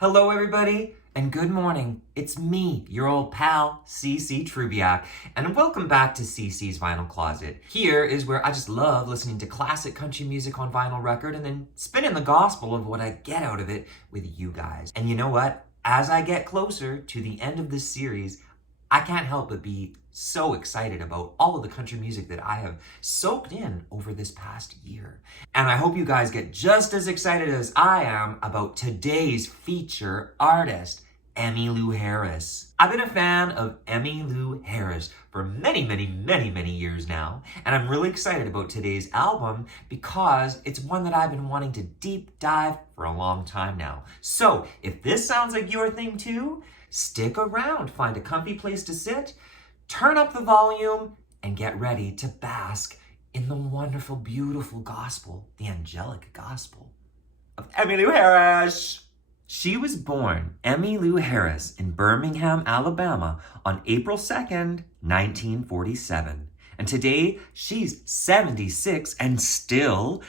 Hello everybody, and good morning. It's me, your old pal, CC Trubiak, and welcome back to CC's Vinyl Closet. Here is where I just love listening to classic country music on vinyl record and then spinning the gospel of what I get out of it with you guys. And you know what? As I get closer to the end of this series, I can't help but be so excited about all of the country music that I have soaked in over this past year. And I hope you guys get just as excited as I am about today's feature artist, Emmylou Harris. I've been a fan of Emmylou Harris for many years now, and I'm really excited about today's album because it's one that I've been wanting to deep dive for a long time now. So if this sounds like your thing too, stick around, find a comfy place to sit, turn up the volume, and get ready to bask in the wonderful, beautiful gospel, the angelic gospel of Emmylou Harris. She was born Emmylou Harris in Birmingham, Alabama on April 2nd, 1947. And today, she's 76 and still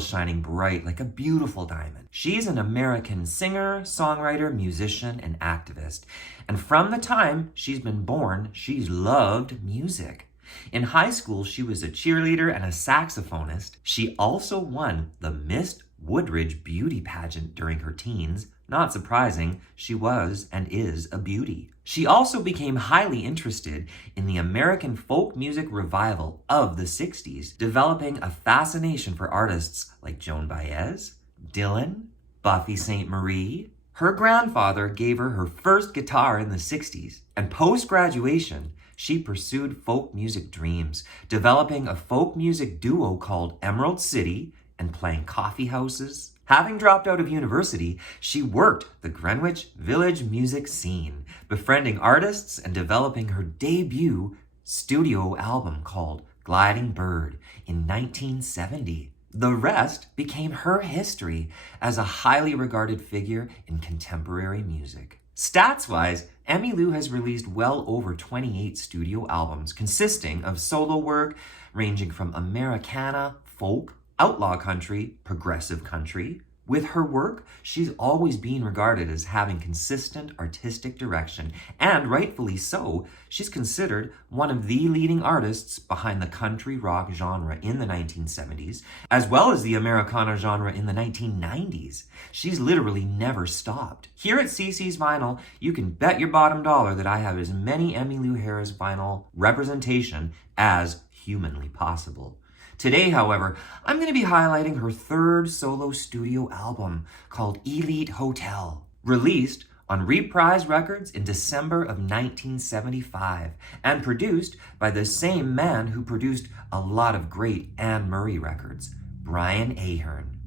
shining bright like a beautiful diamond. She's an American singer, songwriter, musician, and activist. And from the time she's been born, she's loved music. In high school, she was a cheerleader and a saxophonist. She also won the Miss Woodridge beauty pageant during her teens. Not surprising, she was and is a beauty. She also became highly interested in the American folk music revival of the 60s, developing a fascination for artists like Joan Baez, Dylan, Buffy Sainte-Marie. Her grandfather gave her her first guitar in the 60s, and post-graduation, she pursued folk music dreams, developing a folk music duo called Emerald City and playing coffee houses. Having dropped out of university, she worked the Greenwich Village music scene, befriending artists and developing her debut studio album called Gliding Bird in 1970. The rest became her history as a highly regarded figure in contemporary music. Stats-wise, Emmylou has released well over 28 studio albums consisting of solo work ranging from Americana, folk, outlaw country, progressive country. With her work, she's always been regarded as having consistent artistic direction, and rightfully so. She's considered one of the leading artists behind the country rock genre in the 1970s, as well as the Americana genre in the 1990s. She's literally never stopped. Here at CC's Vinyl, you can bet your bottom dollar that I have as many Emmylou Harris vinyl representation as humanly possible. Today, however, I'm going to be highlighting her third solo studio album called Elite Hotel, released on Reprise Records in December of 1975 and produced by the same man who produced a lot of great Anne Murray records, Brian Ahern.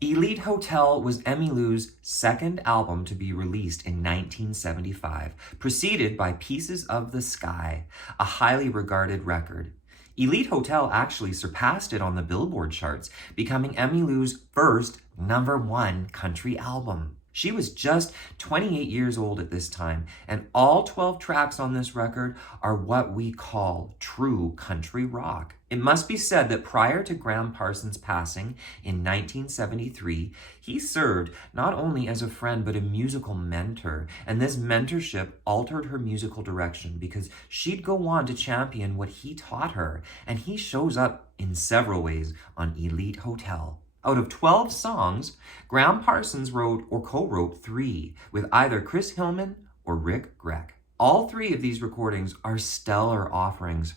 Elite Hotel was Emmylou's second album to be released in 1975, preceded by Pieces of the Sky, a highly regarded record. Elite Hotel actually surpassed it on the Billboard charts, becoming Emmylou's first #1 country album. She was just 28 years old at this time, and all 12 tracks on this record are what we call true country rock. It must be said that prior to Graham Parsons' passing in 1973, he served not only as a friend but a musical mentor, and this mentorship altered her musical direction because she'd go on to champion what he taught her, and he shows up in several ways on Elite Hotel. Out of 12 songs, Graham Parsons wrote or co-wrote 3 with either Chris Hillman or Rick Greck. All 3 of these recordings are stellar offerings,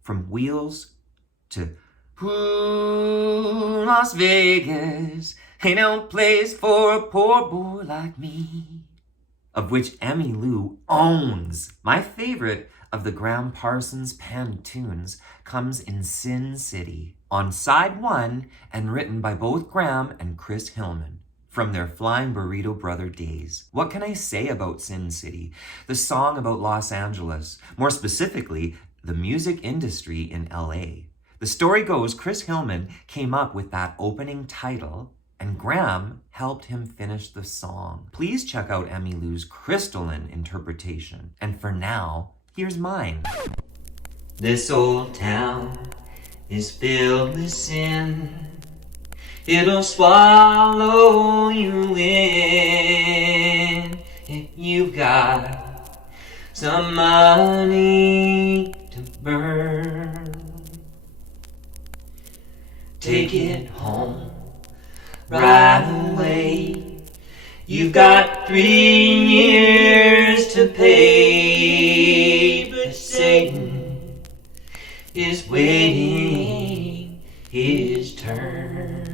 from Wheels to Ooh, Las Vegas ain't no place for a poor boy like me, of which Emmylou owns. My favorite of the Graham Parsons penned tunes comes in Sin City, on side 1 and written by both Graham and Chris Hillman from their Flying Burrito Brother days. What can I say about Sin City? The song about Los Angeles, more specifically, the music industry in LA. The story goes Chris Hillman came up with that opening title and Graham helped him finish the song. Please check out Emmylou's crystalline interpretation. And for now, here's mine. This old town is filled with sin. It'll swallow you in if you've got some money to burn. Take it home right away. You've got 3 years to pay, but Satan is waiting his turn.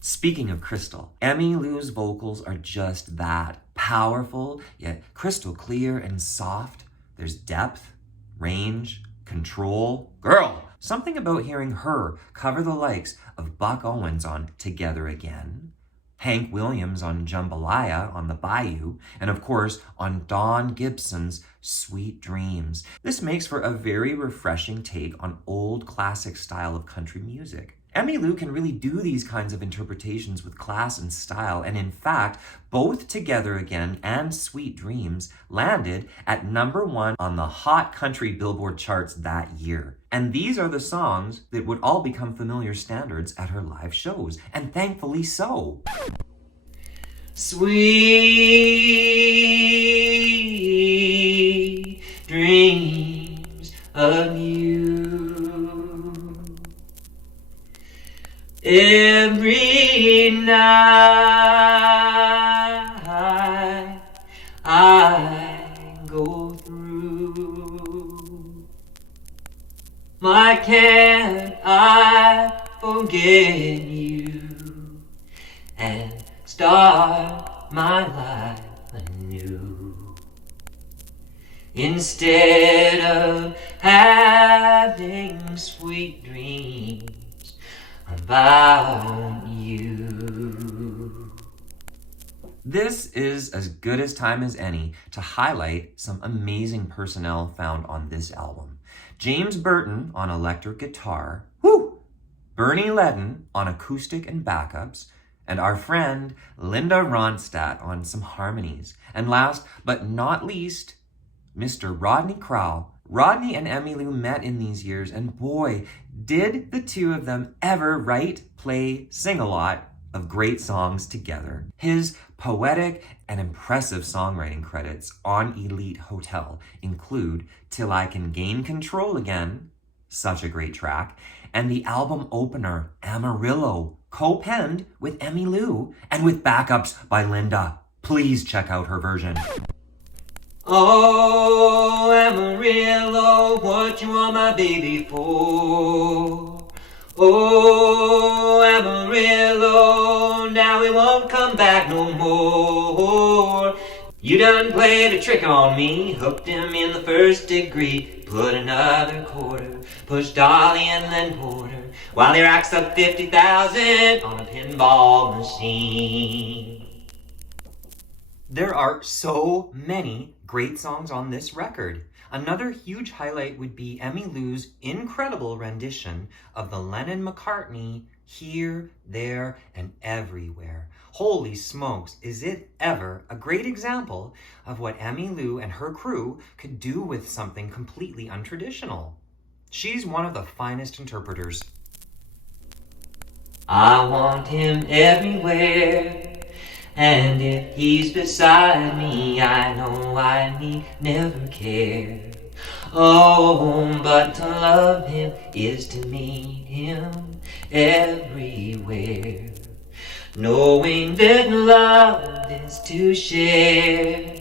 Speaking of crystal, Emmylou's vocals are just that. Powerful, yet crystal clear and soft. There's depth, range, control. Girl! Something about hearing her cover the likes of Buck Owens on Together Again, Hank Williams on Jambalaya on the Bayou, and of course on Don Gibson's Sweet Dreams. This makes for a very refreshing take on old classic style of country music. Emmylou can really do these kinds of interpretations with class and style, and in fact, both Together Again and Sweet Dreams landed at #1 on the Hot Country Billboard charts that year. And these are the songs that would all become familiar standards at her live shows, and thankfully so. Sweet dreams of you. Every night I go through. Why can't I forget you and start my life anew? Instead of having sweet dreams about you. This is as good a time as any to highlight some amazing personnel found on this album. James Burton on electric guitar, whoo! Bernie Ledden on acoustic and backups, and our friend Linda Ronstadt on some harmonies. And last but not least, Mr. Rodney Crowell. Rodney and Emmylou met in these years, and boy, did the two of them ever write, play, sing a lot of great songs together. His poetic and impressive songwriting credits on Elite Hotel include Till I Can Gain Control Again, such a great track, and the album opener, Amarillo, co-penned with Emmylou and with backups by Linda. Please check out her version. Oh, Amarillo, what you want my baby for? Oh, Amarillo, now he won't come back no more. You done played a trick on me, hooked him in the 1st degree, put another quarter, pushed Dolly and then Porter, while he racks up 50,000 on a pinball machine. There are so many great songs on this record. Another huge highlight would be Emmylou's incredible rendition of the Lennon-McCartney Here, There, and Everywhere. Holy smokes, is it ever a great example of what Emmylou and her crew could do with something completely untraditional. She's one of the finest interpreters. I want him everywhere. And if he's beside me, I know I need never care. Oh, but to love him is to meet him everywhere. Knowing that love is to share.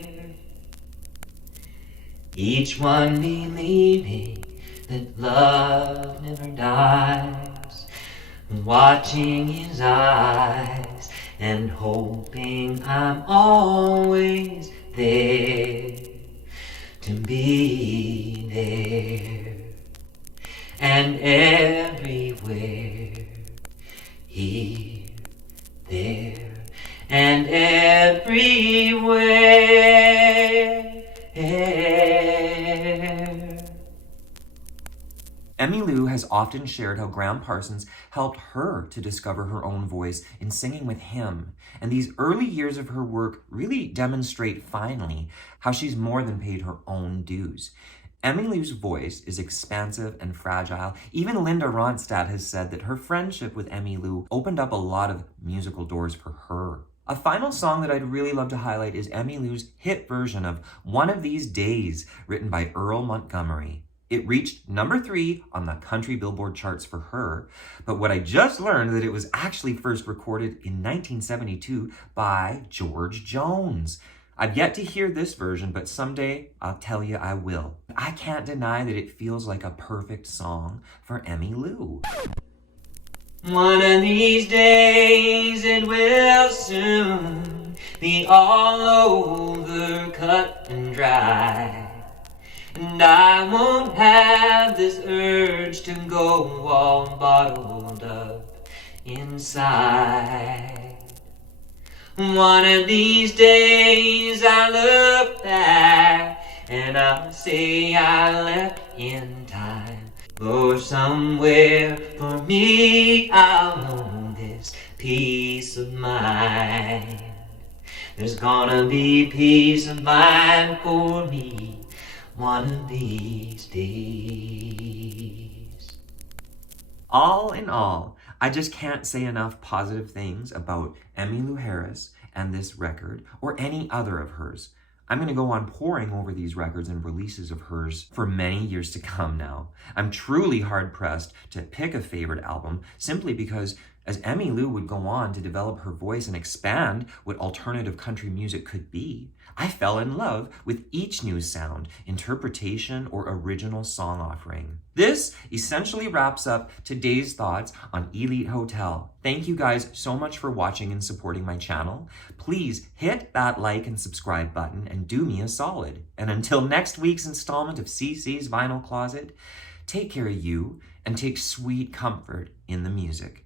Each one believing that love never dies. Watching his eyes and hoping I'm always there to be there. And everywhere, here, there, and everywhere. Emmylou has often shared how Graham Parsons helped her to discover her own voice in singing with him. And these early years of her work really demonstrate finally how she's more than paid her own dues. Emmylou's voice is expansive and fragile. Even Linda Ronstadt has said that her friendship with Emmylou opened up a lot of musical doors for her. A final song that I'd really love to highlight is Emmylou's hit version of One of These Days, written by Earl Montgomery. It reached number 3 on the country Billboard charts for her, but what I just learned that it was actually first recorded in 1972 by George Jones. I've yet to hear this version, but someday I'll tell you I will. I can't deny that it feels like a perfect song for Emmylou. One of these days it will soon be all over, cut and dry, and I won't have this urge to go all bottled up inside. One of these days I look back and I'll say I left in time. Go somewhere for me, I'll know this peace of mind. There's gonna be peace of mind for me one of these days. All in all, I just can't say enough positive things about Emmylou Harris and this record, or any other of hers. I'm going to go on poring over these records and releases of hers for many years to come now. I'm truly hard-pressed to pick a favorite album simply because as Emmylou would go on to develop her voice and expand what alternative country music could be, I fell in love with each new sound, interpretation, or original song offering. This essentially wraps up today's thoughts on Elite Hotel. Thank you guys so much for watching and supporting my channel. Please hit that like and subscribe button and do me a solid. And until next week's installment of CC's Vinyl Closet, take care of you and take sweet comfort in the music.